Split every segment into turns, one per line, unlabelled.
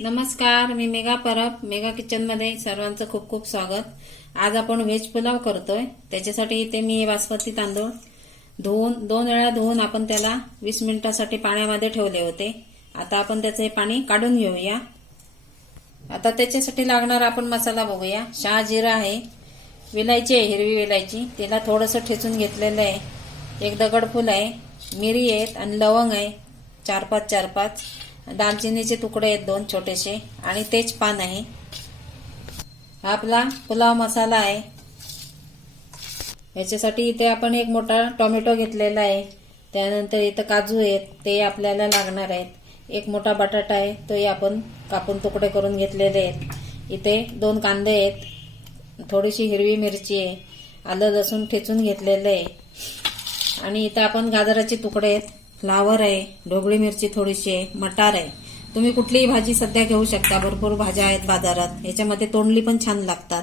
नमस्कार मी mega Parab mega किचनमध्ये सर्वांचं खूप खूप स्वागत. आज आपण व्हेज पुलाव करतोय. त्याच्यासाठी इथे मी बासमती तांदूळ धुवून दोन वेळा धुवून आपण त्याला वीस मिनिटासाठी पाण्यामध्ये ठेवले होते. आता आपण त्याचे पाणी काढून घेऊया. आता त्याच्यासाठी लागणारा आपण मसाला बघूया. शहा जिरा आहे विलायची आहे हिरवी विलायची. तिला थोडंसं ठेचून घेतलेलं आहे. एक दगडफूल आहे मिरी आहेत आणि लवंग आहे. चार पाच चार पाच. दालचिनीचे तुकडे आहेत दोन छोटेसे आणि तेच पान आहे. हा आपला पुलाव मसाला आहे. याच्यासाठी इथे आपण एक मोठा टोमॅटो घेतलेला आहे. त्यानंतर इथं काजू आहेत ते आपल्याला लागणार आहेत. एक मोठा बटाटा आहे तोही आपण कापून तुकडे करून घेतलेले आहेत. इथे दोन कांदे आहेत थोडीशी हिरवी मिरची आहे आलं लसूण ठेचून घेतलेलं आहे. आणि इथं आपण गाजराचे तुकडे आहेत. फ्लावर आहे ढोबळी मिरची थोडीशी आहे मटार आहे. तुम्ही कुठलीही भाजी सध्या घेऊ शकता भरपूर भाज्या आहेत बाजारात. याच्यामध्ये तोंडली पण छान लागतात.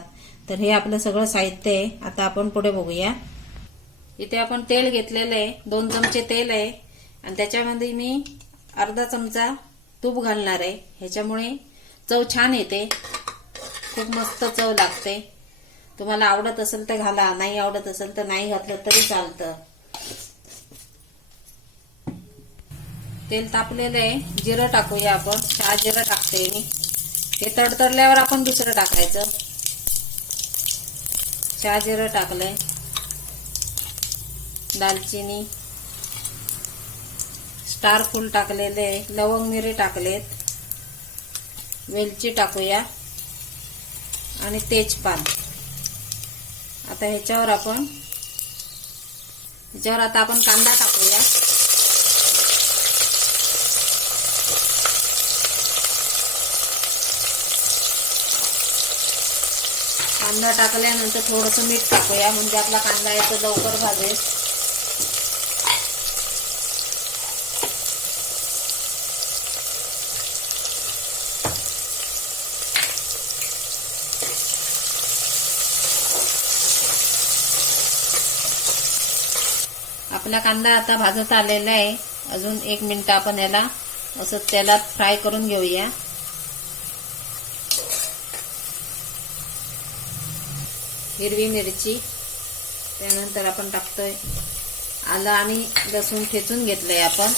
तर हे आपलं सगळं साहित्य आहे. आता आपण पुढे बघूया. इथे आपण तेल घेतलेलं आहे. दोन चमचे तेल आहे. आणि त्याच्यामध्ये मी अर्धा चमचा तूप घालणार आहे. ह्याच्यामुळे चव छान येते. खूप मस्त चव लागते. तुम्हाला आवडत असेल तर घाला. नाही आवडत असेल तर नाही घातलं तरी चालतं. तेल तापलेलं आहे. जिरं टाकूया आपण. चहा जिरं टाकते मी. ते तडतडल्यावर आपण दुसरं टाकायचं. चहा जिरं टाकलंय. दालचिनी. स्टार फूल टाकलेले लवंग मिरी टाकलेत. वेलची टाकूया. आणि तेजपान. आता ह्याच्यावर आपण ह्याच्यावर आता आपण कांदा टाकूया. कांदा टाकल्यानंतर थोडंसं मीठ टाकूया. म्हणजे आपला कांदा याचं लवकर भाजेल. आपला कांदा आता भाजत आलेला आहे. अजून एक मिनिट आपण याला असं तेलात फ्राय करून घेऊया. हिरवी मिरची त्यानंतर आपण टाकतोय आलं आणि लसूण ठेचून घेतलंय आपण.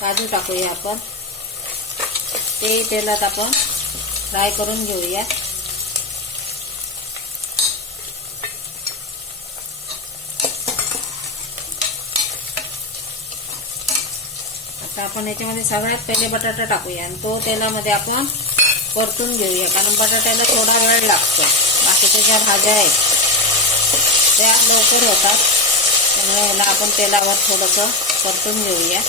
काजू टाकूया आपण. ते तेलात आपण फ्राय करून घेऊया आता आपण याच्यामध्ये सगळ्यात पहिले बटाटा टाकूया आणि तो तेलामध्ये आपण परतून घेऊया. कारण बटाट्याला थोडा वेळ लागतो. बाकीच्या ज्या भाज्या आहेत त्या लवकर होतात. त्यामुळे याला आपण तेलावर थोडंसं परतून घेऊया.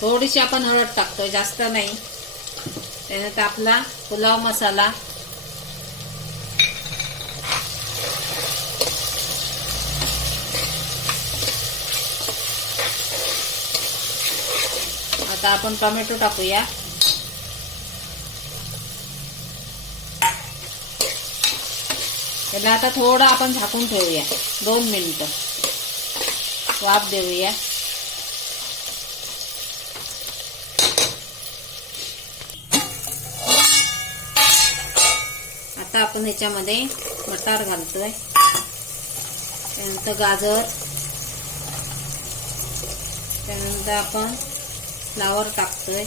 थोडीशी आपण हळद टाकतोय जास्त नाही. त्यानंतर आपला पुलाव मसाला आता आपण टोमॅटो टाकूया. त्याला आता थोडं आपण झाकून ठेवूया. दोन मिनिट. वाफ देऊया. आता आपण ह्याच्यामध्ये मटार घालतोय. त्यानंतर गाजर. त्यानंतर आपण फ्लावर टाकतोय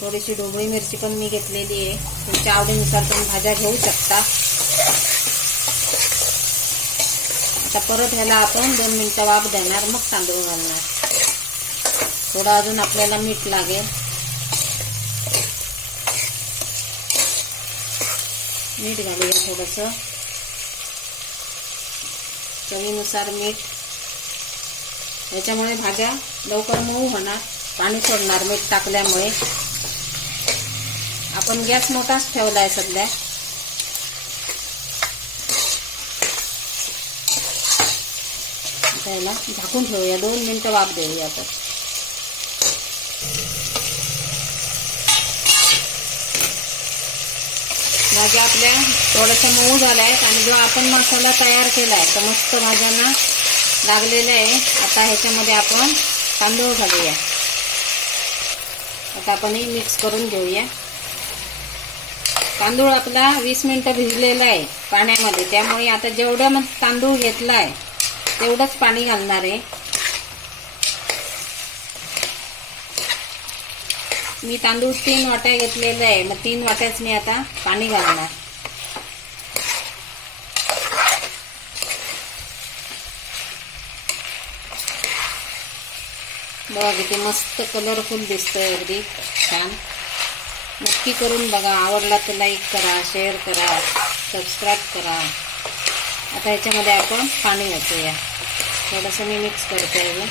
थोडीशी ढोबळी मिरची पण मी घेतलेली आहे. तुमच्या आवडीनुसार तुम्ही भाज्या घेऊ शकता. आता परत ह्याला आपण दोन मिनिटं वाफ देणार मग तांदूळ घालणार. थोडं अजून आपल्याला मीठ लागेल. मीठ घालूया थोडंसं. चवीनुसार मीठ. याच्यामुळे भाज्या लवकर मऊ होणार पाणी सोडणार मीठ टाकल्यामुळे. आपण गॅस मोठाच ठेवला आहे सध्या त्याला झाकून ठेवूया. दोन मिनटं वाफ देऊया आपण. भाज्या आपल्या थोडंसं मऊ झाल्या आहेत आणि जो आपण मसाला तयार केला आहे तर मस्त भाज्यांना लागलेलं आहे. आता ह्याच्यामध्ये आपण तांदूळ घालूया. आता आपण हे मिक्स करून घेऊया. तांदूळ आपला वीस मिनटं भिजलेला आहे पाण्यामध्ये. त्यामुळे आता जेवढं मग तांदूळ घेतला आहे तेवढंच पाणी घालणार आहे. मी तांदूळ तीन वाट्या घेतलेले आहे. मग तीन वाट्याच मी आता पाणी घालणार. बघा किती मस्त कलरफुल दिसतंय अगदी. छान. नक्की करून बघा. आवडला तर लाईक करा शेअर करा सबस्क्राईब करा. आता ह्याच्यामध्ये आपण पाणी घालूया. थोडंसं मी मिक्स करते अजून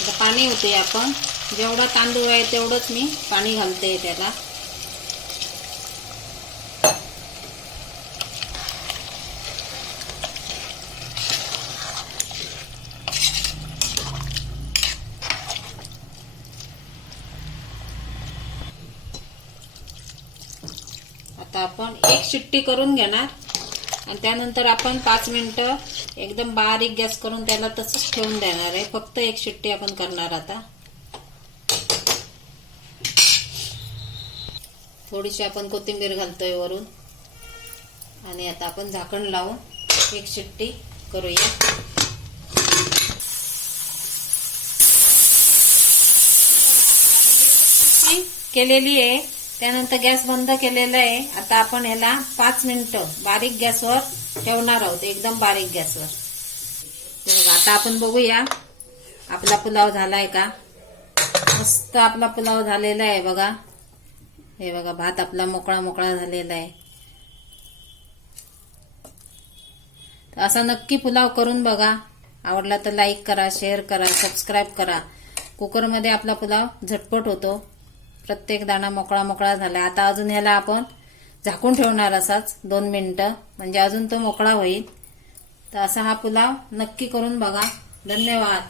आता पाणी होते आपण. जेवढा तांदूळ आहे तेवढंच मी पाणी घालते त्याला. आता आपण एक शिट्टी करून घेणार. आणि त्यानंतर आपण पाच मिनटं एकदम बारीक गॅस करून त्याला तसंच ठेवून देणार आहे. फक्त एक शिट्टी आपण करणार आता. थोडीशी आपण कोथिंबीर घालतोय वरून. आणि आता आपण झाकण लावून एक शिट्टी करूया. केलेली आहे. त्यानंतर गॅस बंद केलेला आहे. आता आपण ह्याला पाच मिनिटं बारीक गॅसवर ठेवणार आहोत एकदम बारीक गॅसवर. हे बघा, आता आपण बघूया आपला पुलाव झालाय का? मस्त आपला पुलाव झालेला आहे बघा. हे बघा भात आपला मोकळा मोकळा झालेला आहे. असा नक्की पुलाव करून बघा. आवडला तर लाईक करा शेअर करा सबस्क्राईब करा. कुकरमध्ये आपला पुलाव झटपट होतो. प्रत्येक दाणा मोकळा मोकळा झाला. आता अजून ह्याला आपण झाकून ठेवणार असाच. दोन मिनटं. म्हणजे अजून तो मोकळा होईल. तर असा हा पुलाव नक्की करून बघा. धन्यवाद.